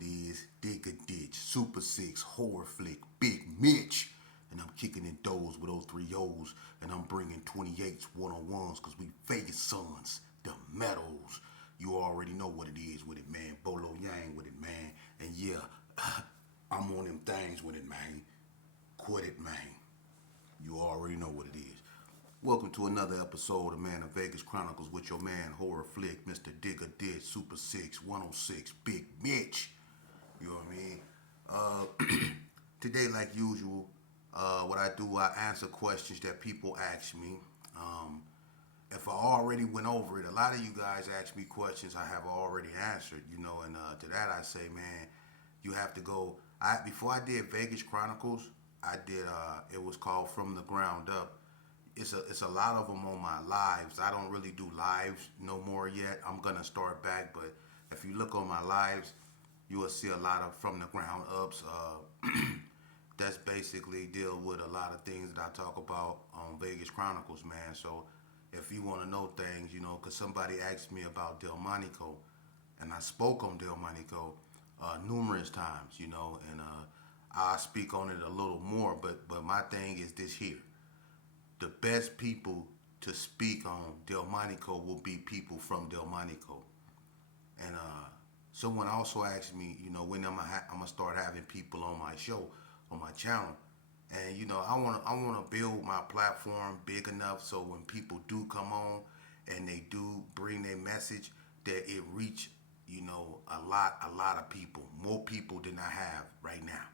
it is. Dig a ditch, Super 6, horror flick, Big Mitch. And I'm kicking in doors with 03Os. And I'm bringing 28s, one-on-ones, because we Vegas sons, the metals. You already know what it is with it, man. Bolo Yang with it, man. And yeah, I'm on them things with it, man. Quit it, man. You already know what it is. Welcome to another episode of Man of Vegas Chronicles with your man, horror flick, Mr. Digger Ditch, Super 6, 106, Big Mitch. You know what I mean? Today, like usual, what I do, I answer questions that people ask me. If I already went over it, a lot of you guys ask me questions I have already answered, you know, and to that I say, man, you have to go. Before I did Vegas Chronicles, I did, it was called From the Ground Up. It's a lot of them on my lives. I don't really do lives no more yet. I'm gonna start back, but if you look on my lives, you will see a lot of From the Ground Ups. That's basically deal with a lot of things that I talk about on Vegas Chronicles, man. So if you want to know things, you know, because somebody asked me about Delmonico, and I spoke on Delmonico numerous times, you know, and I'll speak on it a little more. But my thing is this here: the best people to speak on Delmonico will be people from Delmonico. And someone also asked me, you know, when I'm gonna start having people on my show, on my channel. And you know, I wanna build my platform big enough so when people do come on and they do bring their message, that it reach, you know, a lot of people, more people than I have right now.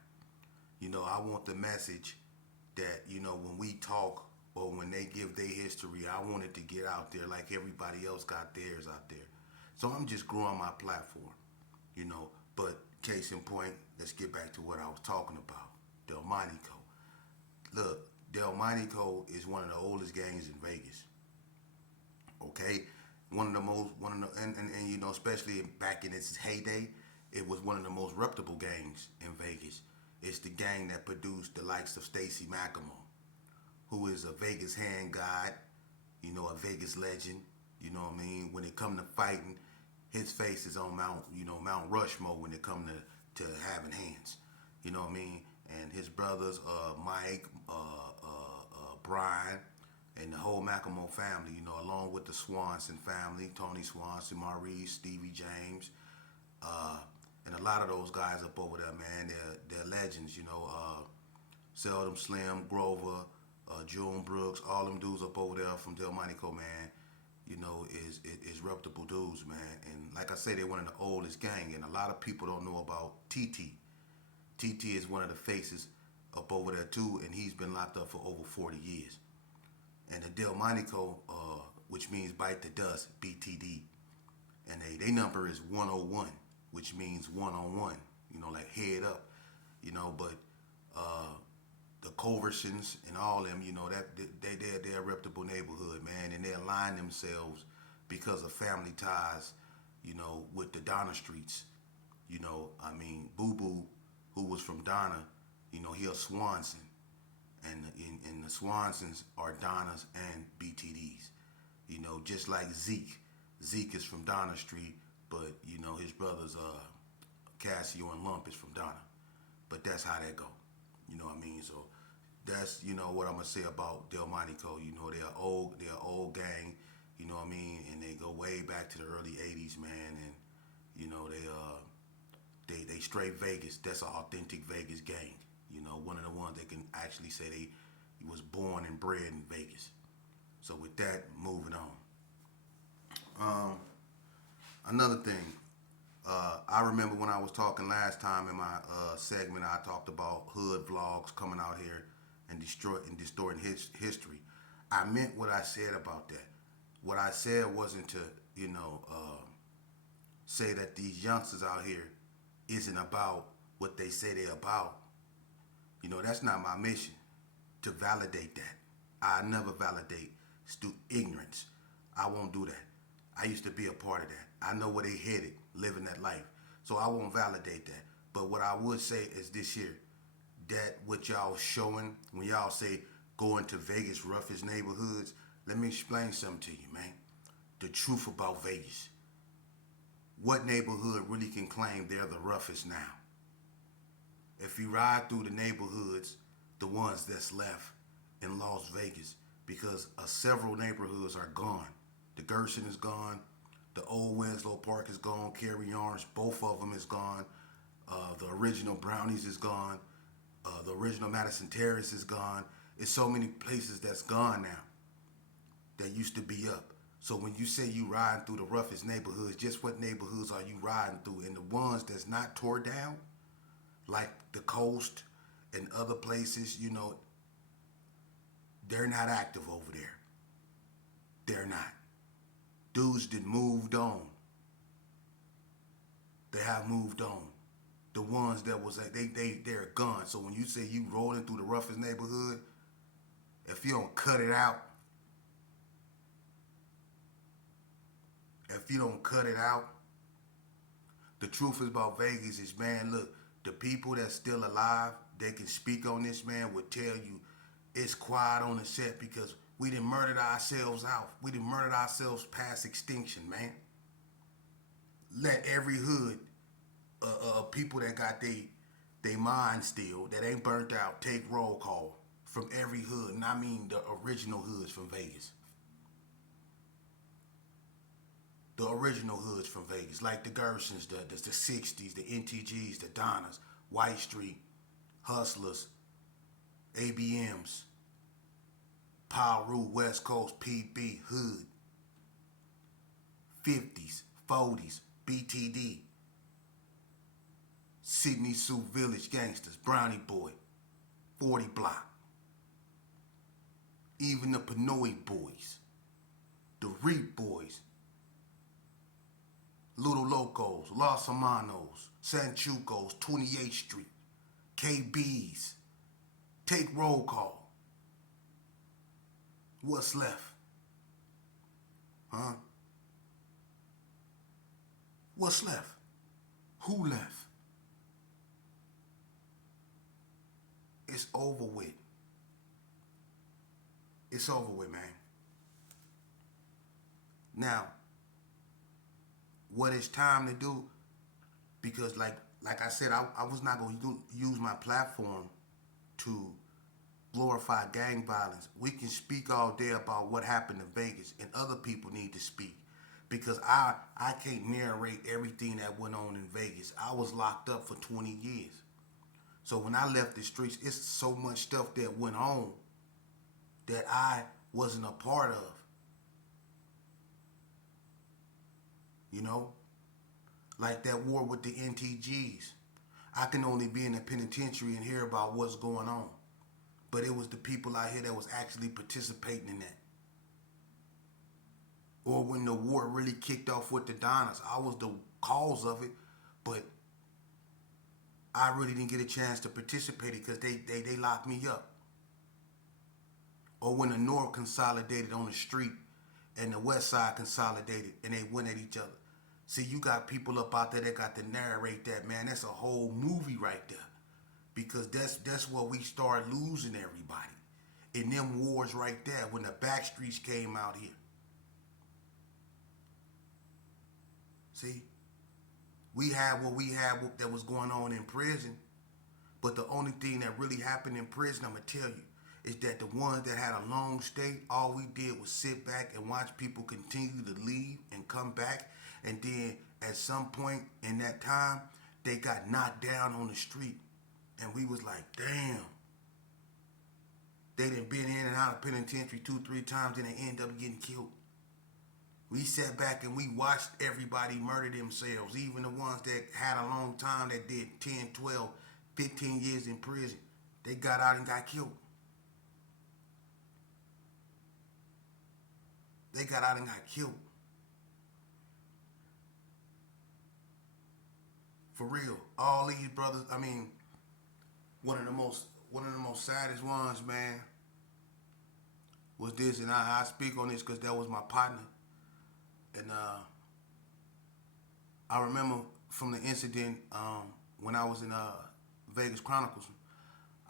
You know, I want the message that, you know, when we talk or when they give their history, I want it to get out there like everybody else got theirs out there. So I'm just growing my platform, you know. But case in point, let's get back to what I was talking about. Delmonico. Look, Delmonico is one of the oldest gangs in Vegas. Okay? And you know, especially back in its heyday, it was one of the most reputable gangs in Vegas. It's the gang that produced the likes of Stacy McElmo, who is a Vegas hand god, you know, a Vegas legend. You know what I mean? When it come to fighting, his face is on Mount Rushmore when it come to having hands. You know what I mean? And his brothers, Mike, Brian, and the whole McElmo family, you know, along with the Swanson family, Tony Swanson, Maurice, Stevie James, and a lot of those guys up over there, man, they're legends, you know. Seldom Slim, Grover, June Brooks, all them dudes up over there from Delmonico, man, you know, is reputable dudes, man. And like I say, they're one of the oldest gang, and a lot of people don't know about TT. TT is one of the faces up over there too, and he's been locked up for over 40 years. And the Delmonico, which means bite the dust, BTD, and they number is 101, which means one-on-one, you know, like head up, you know. But the Culversons and all them, you know, that they're a reputable neighborhood, man, and they align themselves because of family ties, you know, with the Donna Streets. You know, I mean, Boo Boo, who was from Donna, you know, he a Swanson, and the Swansons are Donnas and BTDs. You know, just like Zeke. Zeke is from Donna Street, but you know his brothers Cassio and Lump is from Donna. But that's how that go. You know what I mean? So that's, you know, what I'm gonna say about Delmonico. You know, they're old gang. You know what I mean? And they go way back to the early '80s, man. And you know they straight Vegas. That's an authentic Vegas gang. You know, one of the ones that can actually say he was born and bred in Vegas. So with that, moving on. Another thing, I remember when I was talking last time in my segment, I talked about hood vlogs coming out here and distorting history. I meant what I said about that. What I said wasn't to, you know, say that these youngsters out here isn't about what they say they're about. You know, that's not my mission to validate that. I never validate ignorance. I won't do that. I used to be a part of that. I know where they headed, living that life. So I won't validate that. But what I would say is this here, that what y'all showing, when y'all say going to Vegas roughest neighborhoods, let me explain something to you, man. The truth about Vegas. what neighborhood really can claim they're the roughest now? If you ride through the neighborhoods, the ones that's left in Las Vegas, because several neighborhoods are gone. The Gerson is gone. The old Winslow Park is gone. Cary Orange, both of them is gone. The original Brownies is gone. The original Madison Terrace is gone. It's so many places that's gone now that used to be up. So when you say you riding through the roughest neighborhoods, just what neighborhoods are you riding through? And the ones that's not tore down, like the coast and other places, you know, they're not active over there. They're not. Dudes that moved on. They have moved on. The ones that was they're gone. So when you say you rolling through the roughest neighborhood, if you don't cut it out, the truth is about Vegas is, man, look, the people that's still alive, they can speak on this, man, would tell you it's quiet on the set because we done murdered ourselves out. We done murdered ourselves past extinction, man. Let every hood, people that got they mind still, that ain't burnt out, take roll call from every hood. And I mean the original hoods from Vegas. The original hoods from Vegas, like the Gersons, the 60s, the NTGs, the Donnas, White Street, Hustlers, ABMs, Piru, West Coast, PB, Hood, 50s, 40s, BTD, Sydney Sioux Village Gangsters, Brownie Boy, 40 Block, even the Pinoy Boys, the Reap Boys, Little Locos, Los Hermanos, Sanchucos, 28th Street, KBs, take roll call. What's left? Huh? What's left? Who left? It's over with. It's over with, man. Now, what it's time to do, because like I said, I was not going to use my platform to glorify gang violence. We can speak all day about what happened in Vegas, and other people need to speak, because I can't narrate everything that went on in Vegas. I was locked up for 20 years. So when I left the streets, it's so much stuff that went on that I wasn't a part of. You know? Like that war with the NTGs. I can only be in the penitentiary and hear about what's going on. But it was the people out here that was actually participating in that. Or when the war really kicked off with the Donnas, I was the cause of it, but I really didn't get a chance to participate because they locked me up. Or when the North consolidated on the street and the West Side consolidated and they went at each other. See, you got people up out there that got to narrate that, man. That's a whole movie right there. Because that's where we start losing everybody. In them wars right there, when the Backstreets came out here. See? We had what we had that was going on in prison. But the only thing that really happened in prison, I'm going to tell you, is that the ones that had a long stay, all we did was sit back and watch people continue to leave and come back. And then at some point in that time, they got knocked down on the street. And we was like, damn. They done been in and out of penitentiary 2-3 times and they end up getting killed. We sat back and we watched everybody murder themselves, even the ones that had a long time that did 10, 12, 15 years in prison. They got out and got killed. They got out and got killed. For real. All these brothers, I mean, one of the most saddest ones, man, was this, and I speak on this because that was my partner. And I remember from the incident when I was in Vegas Chronicles,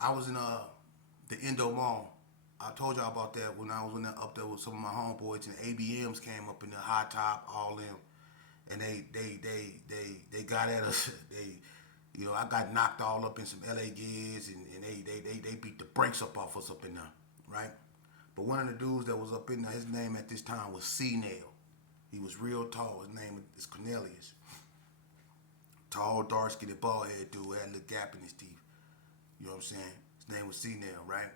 I was in the Indo Mall. I told y'all about that when I was up there with some of my homeboys, and the ABMs came up in the high top, all them. and they got at us. I got knocked all up in some LA gigs, and they beat the brakes up off us up in there, right? But one of the dudes that was up in there, his name at this time was C-Nail. He was real tall. His name is Cornelius. Tall, dark skinned, bald head dude, had a little gap in his teeth. You know what I'm saying? His name was C-Nail, right?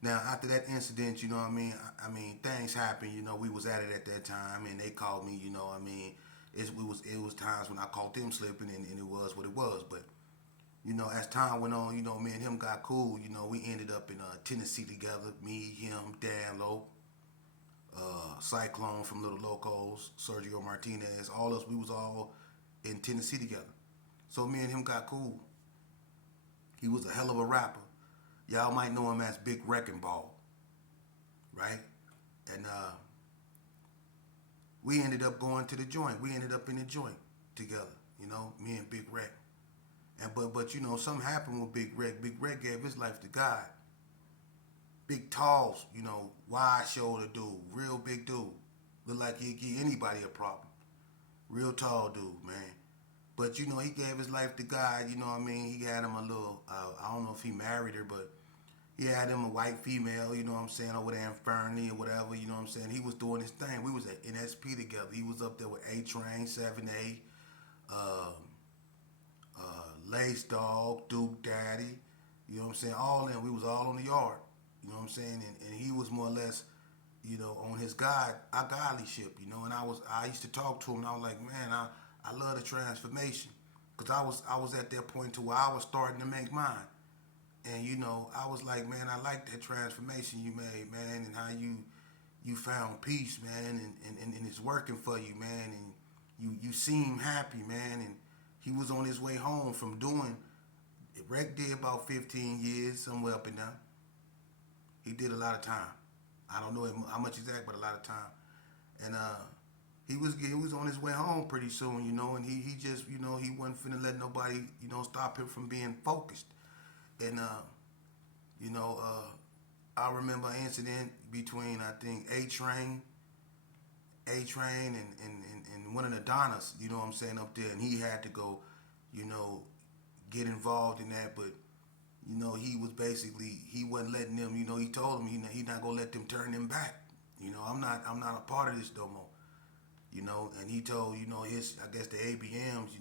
Now, after that incident, you know what I mean? I mean, things happened. We was at it at that time, and they called me. You know what I mean? It was times when I caught them slipping, and it was what it was. But as time went on, me and him got cool. We ended up in Tennessee together. Me, him, Dan Lowe, Cyclone from Little Locos, Sergio Martinez, all us. We was all in Tennessee together. So me and him got cool. He was a hell of a rapper. Y'all might know him as Big Wrecking Ball, right? And we ended up going to the joint. We ended up in the joint together, me and Big Wreck. And but something happened with Big Wreck. Big Wreck gave his life to God. Big talls, wide shoulder dude, real big dude. Look like he'd give anybody a problem. Real tall dude, man. But he gave his life to God. You know what I mean? He had him a little. I don't know if he married her, but he had him a white female. You know what I'm saying? Over there in Fernley or whatever. You know what I'm saying? He was doing his thing. We was at NSP together. He was up there with A-Train, 7A, Lace Dog, Duke Daddy. You know what I'm saying? All in. We was all on the yard. You know what I'm saying? And he was more or less, on his godlyship. And I used to talk to him. And I was like, man, I love the transformation, because I was at that point to where I was starting to make mine, and I was like, man, I like that transformation you made, man, and how you found peace, man, and it's working for you, man, and you seem happy, man, and he was on his way home from doing. Rec did about 15 years, somewhere up in there. He did a lot of time. I don't know how much exact, but a lot of time, and he was on his way home pretty soon, and he just, he wasn't finna let nobody, stop him from being focused. And I remember an incident between, I think, A-Train and one of the Donnas, you know what I'm saying, up there, and he had to go, get involved in that, but he was basically, he wasn't letting them, he told them he not gonna let them turn them back. I'm not a part of this no more. And he told, his, I guess the ABMs,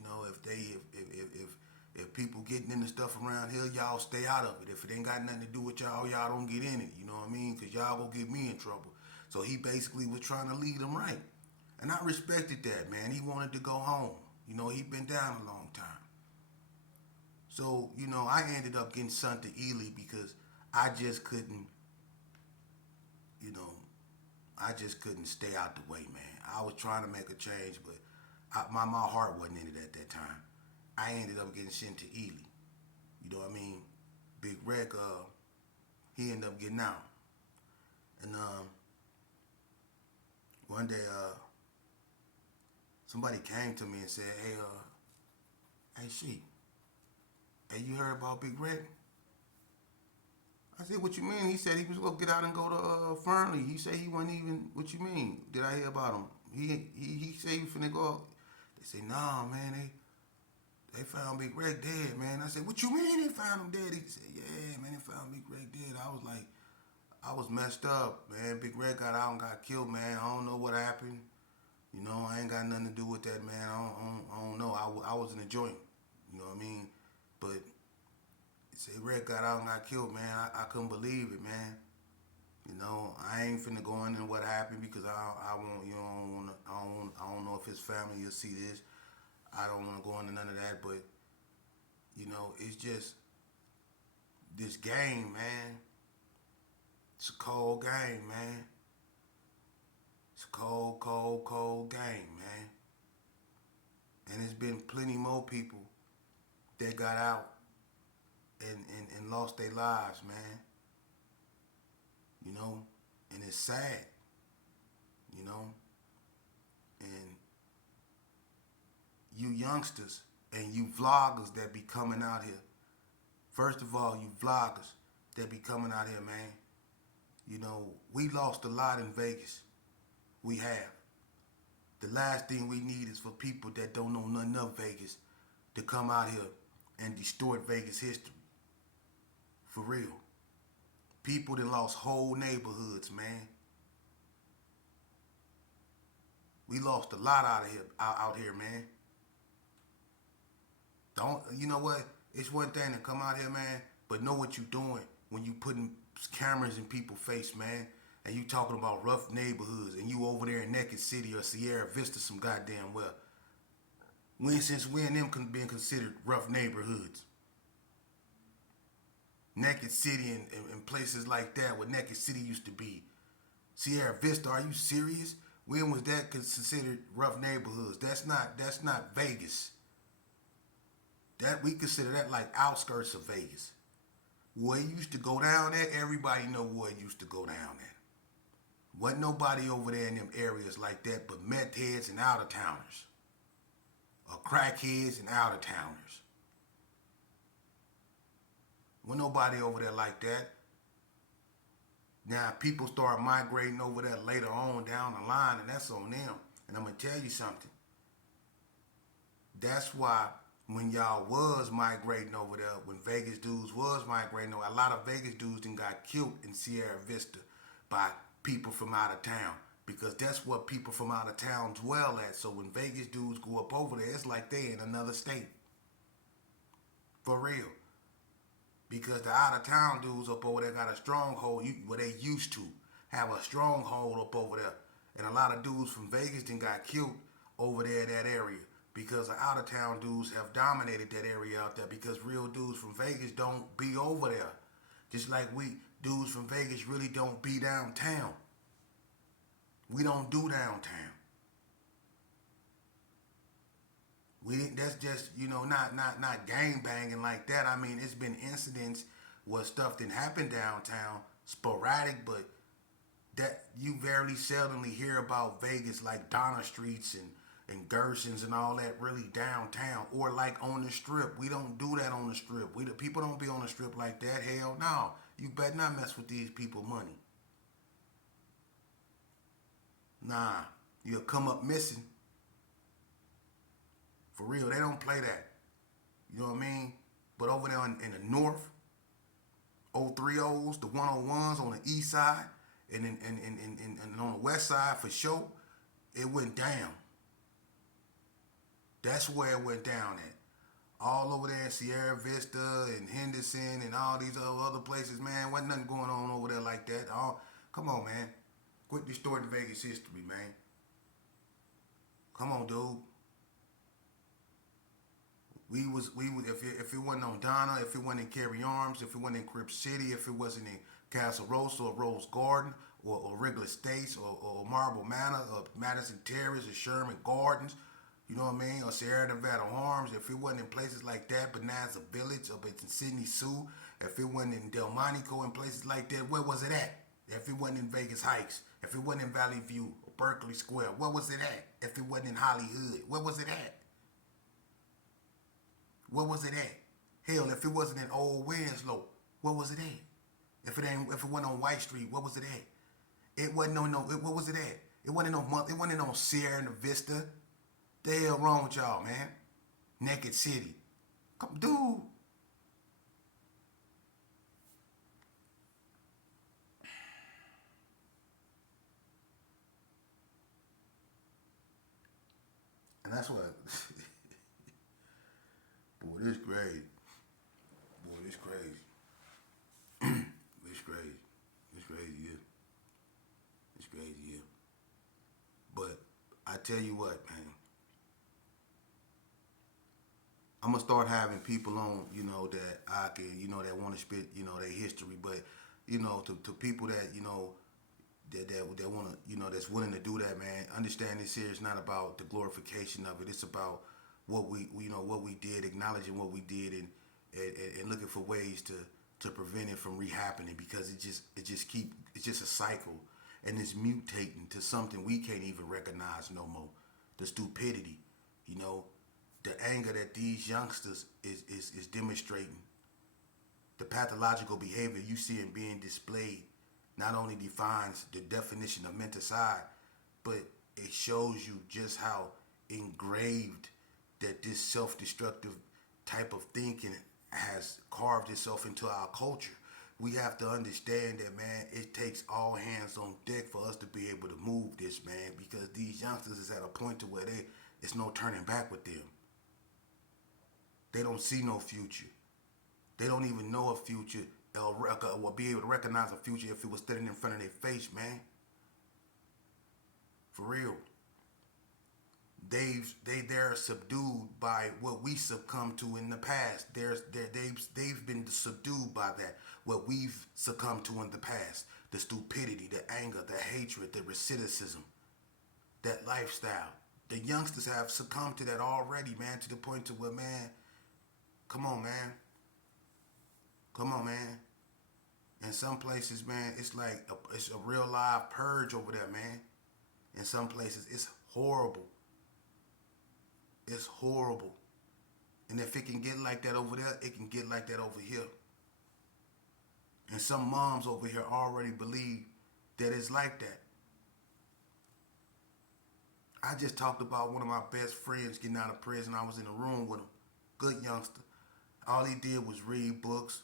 if people getting into stuff around here, y'all stay out of it. If it ain't got nothing to do with y'all don't get in it, you know what I mean? Because y'all gonna get me in trouble. So he basically was trying to lead them right. And I respected that, man. He wanted to go home. He'd been down a long time. So, I ended up getting sent to Ely because I just couldn't, stay out the way, man. I was trying to make a change, but my heart wasn't in it at that time. I ended up getting sent to Ely. You know what I mean? Big Rec, he ended up getting out. And one day, somebody came to me and said, hey, Sheep, hey, you heard about Big Rec? I said, what you mean? He said he was going to get out and go to Fernley. He said he wasn't even, what you mean? Did I hear about him? He said he was finna go. They say, nah, man, they found Big Rec dead, man. I said, what you mean they found him dead? He said, yeah, man, they found Big Rec dead. I was like, I was messed up, man. Big Rec got out and got killed, man. I don't know what happened. I ain't got nothing to do with that, man. I don't know. I was in a joint, you know what I mean? But say Rec got out and got killed, man. I couldn't believe it, man. I ain't finna go into what happened because I won't, I don't know if his family will see this. I don't want to go into none of that, but it's just this game, man. It's a cold game, man. It's a cold, cold, cold game, man. And there's been plenty more people that got out and lost their lives, man. And it's sad, and you youngsters and you vloggers that be coming out here. First of all, you vloggers that be coming out here, man. We lost a lot in Vegas. We have. The last thing we need is for people that don't know nothing of Vegas to come out here and distort Vegas history. For real. People that lost whole neighborhoods, man. We lost a lot out here, man. Don't you know what? It's one thing to come out here, man, but know what you're doing when you putting cameras in people's face, man, and you talking about rough neighborhoods, and you over there in Naked City or Sierra Vista, some goddamn well. Since when them being considered rough neighborhoods? Naked City and places like that, where Naked City used to be. Sierra Vista, are you serious? When was that considered rough neighborhoods? That's not Vegas. That we consider that like outskirts of Vegas. Where it used to go down at, everybody know where it used to go down at. Wasn't nobody over there in them areas like that but meth heads and out of towners. Or crackheads and out of towners. Wasn't nobody over there like that. Now people start migrating over there later on down the line, and that's on them. And I'm gonna tell you something. That's why when y'all was migrating over there, when Vegas dudes was migrating over, a lot of Vegas dudes then got killed in Sierra Vista by people from out of town. Because that's what people from out of town dwell at. So when Vegas dudes go up over there, it's like they in another state. For real. Because the out of town dudes up over there got a stronghold where they used to have a stronghold up over there. And a lot of dudes from Vegas then got killed over there in that area. Because the out of town dudes have dominated that area out there. Because real dudes from Vegas don't be over there. Just like we dudes from Vegas really don't be downtown. We don't do downtown. That's just, not gang banging like that. I mean, it's been incidents where stuff didn't happen downtown, sporadic, but that you very seldomly hear about Vegas like Donna Streets and Gersons and all that really downtown, or like on the Strip. We don't do that on the Strip. People don't be on the Strip like that. Hell no. You better not mess with these people money. Nah, you'll come up missing. For real, they don't play that. You know what I mean? But over there in the north, 030s, the 101s on the east side, and on the west side for sure, it went down. That's where it went down at. All over there in Sierra Vista and Henderson and all these other places, man, wasn't nothing going on over there like that. Come on, man. Quit distorting Vegas history, man. Come on, dude. We was if it wasn't on Donna, if it wasn't in Cary Arms, if it wasn't in Crip City, if it wasn't in Castle Rosa or Rose Garden or Wrigley Estates or Marble Manor or Madison Terrace or Sherman Gardens, you know what I mean, or Sierra Nevada Arms, if it wasn't in places like that, Bonanza Village, or it's in Sydney Sioux, if it wasn't in Delmonico and places like that, where was it at? If it wasn't in Vegas Heights, if it wasn't in Valley View or Berkeley Square, where was it at? If it wasn't in Hollywood, where was it at? Where was it at? Hell, if it wasn't in Old Winslow, where was it at? If it wasn't on White Street, where was it at? It wasn't where was it at? It wasn't on Sierra Vista. The hell wrong with y'all, man? Naked City. Come, dude. And that's what. Boy, this crazy. Boy, this crazy. It's crazy. It's crazy, yeah. It's crazy, yeah. But I tell you what, man. I'm gonna start having people on, that I can, that want to spit, their history. But, to people that, that want to, that's willing to do that, man. Understand this here is not about the glorification of it. It's about what what we did, acknowledging what we did, and looking for ways to prevent it from rehappening, because it's just a cycle, and it's mutating to something we can't even recognize no more. The stupidity, the anger that these youngsters is demonstrating, the pathological behavior you see being displayed, not only defines the definition of mental side, but it shows you just how engraved that this self-destructive type of thinking has carved itself into our culture. We have to understand that, man, it takes all hands on deck for us to be able to move this, man, because these youngsters is at a point to where it's no turning back with them. They don't see no future. They don't even know a future or be able to recognize a future if it was standing in front of their face, man. For real. They're subdued by what we succumbed to in the past. They've been subdued by that. What we've succumbed to in the past. The stupidity, the anger, the hatred, the recidivism, that lifestyle. The youngsters have succumbed to that already, man, to the point to where, man, come on, man. Come on, man. In some places, man, it's like it's a real live purge over there, man. In some places, it's horrible. It's horrible. And if it can get like that over there, it can get like that over here. And some moms over here already believe that it's like that. I just talked about one of my best friends getting out of prison. I was in a room with him. Good youngster. All he did was read books,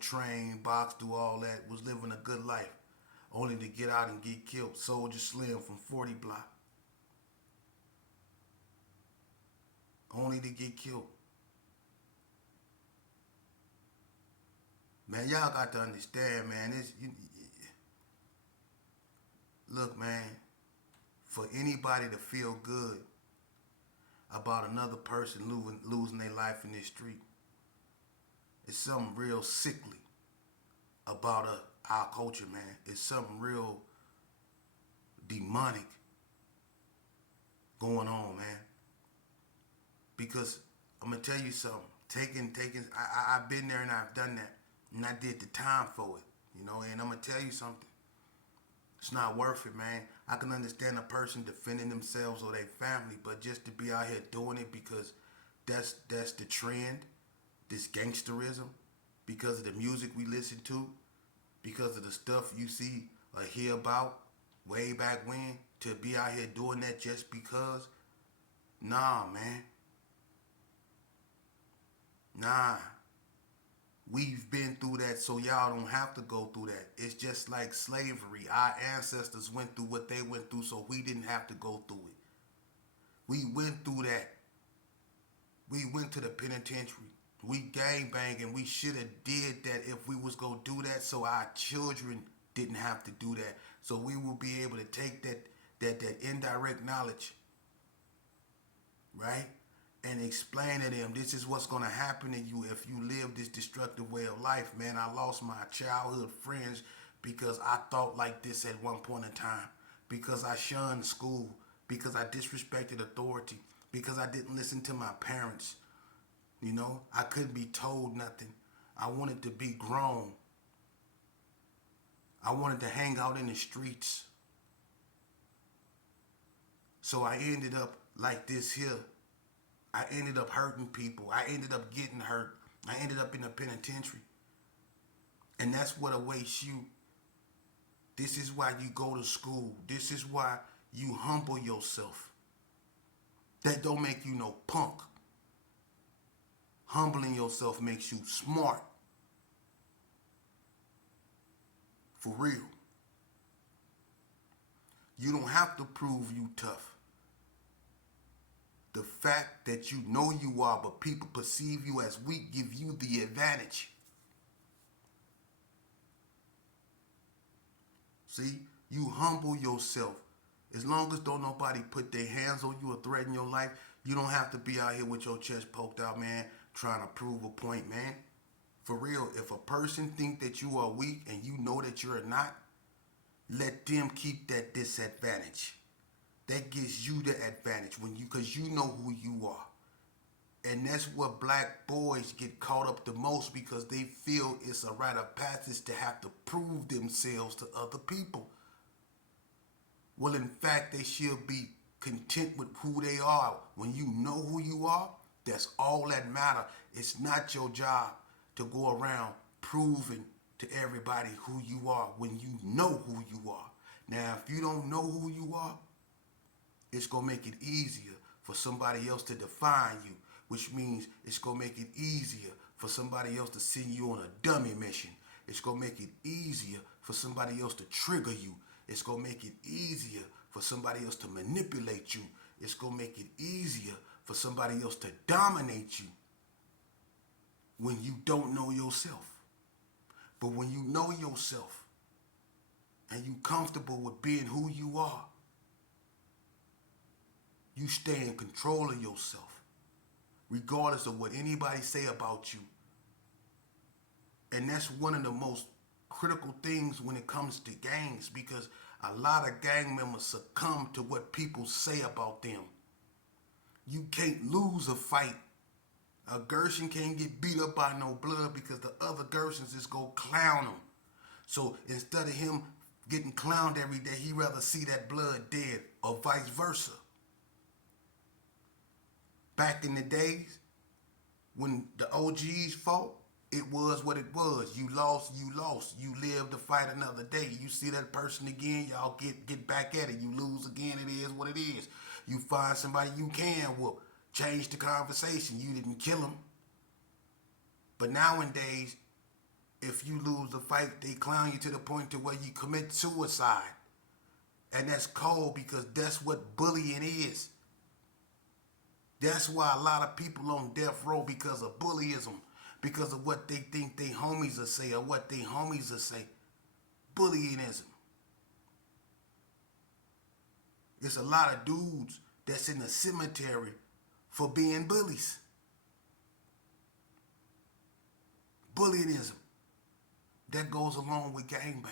train, box, do all that. Was living a good life. Only to get out and get killed. Soldier Slim from 40 Block. Only to get killed. Man, y'all got to understand, man. Look, man, for anybody to feel good about another person losing their life in this street, it's something real sickly about our culture, man. It's something real demonic going on, man. Because I'm gonna tell you something. I've been there and I've done that, and I did the time for it, And I'm gonna tell you something. It's not worth it, man. I can understand a person defending themselves or their family, but just to be out here doing it because that's the trend, this gangsterism, because of the music we listen to, because of the stuff you see or hear about way back when, to be out here doing that just because, nah, man. Nah. We've been through that, so y'all don't have to go through that. It's just like slavery. Our ancestors went through what they went through, so we didn't have to go through it. We went through that. We went to the penitentiary. We gangbang, and we should have did that if we was gonna do that, so our children didn't have to do that. So we will be able to take that indirect knowledge, right? And explain to them, this is what's going to happen to you if you live this destructive way of life, man. I lost my childhood friends because I thought like this at one point in time, because I shunned school, because I disrespected authority, because I didn't listen to my parents. I couldn't be told nothing. I wanted to be grown. I wanted to hang out in the streets. So I ended up like this here. I ended up hurting people. I ended up getting hurt. I ended up in a penitentiary. And that's what awaits you. This is why you go to school. This is why you humble yourself. That don't make you no punk. Humbling yourself makes you smart. For real. You don't have to prove you tough. The fact that you know you are, but people perceive you as weak, give you the advantage. See, you humble yourself. As long as don't nobody put their hands on you or threaten your life, you don't have to be out here with your chest poked out, man, trying to prove a point, man. For real, if a person think that you are weak and you know that you're not, let them keep that disadvantage. That gives you the advantage because you know who you are. And that's what black boys get caught up the most, because they feel it's a rite of passage to have to prove themselves to other people. Well, in fact, they should be content with who they are. When you know who you are, that's all that matters. It's not your job to go around proving to everybody who you are when you know who you are. Now, if you don't know who you are, it's going to make it easier for somebody else to define you, which means it's going to make it easier for somebody else to send you on a dummy mission. It's going to make it easier for somebody else to trigger you. It's going to make it easier for somebody else to manipulate you. It's going to make it easier for somebody else to dominate you when you don't know yourself. But when you know yourself and you comfortable with being who you are, you stay in control of yourself, regardless of what anybody say about you. And that's one of the most critical things when it comes to gangs, because a lot of gang members succumb to what people say about them. You can't lose a fight. A Gershon can't get beat up by no blood because the other Gershons is gonna clown him. So instead of him getting clowned every day, he'd rather see that blood dead, or vice versa. Back in the days, when the OGs fought, it was what it was. You lost, you lost. You live to fight another day. You see that person again, y'all get back at it. You lose again, it is what it is. You find somebody you can whoop. Change the conversation. You didn't kill him. But nowadays, if you lose the fight, they clown you to the point to where you commit suicide. And that's cold, because that's what bullying is. That's why a lot of people on death row, because of bullyism, because of what they think they homies will say or what they homies will say. Bullyingism. There's a lot of dudes that's in the cemetery for being bullies. Bullyingism. That goes along with gangbanging.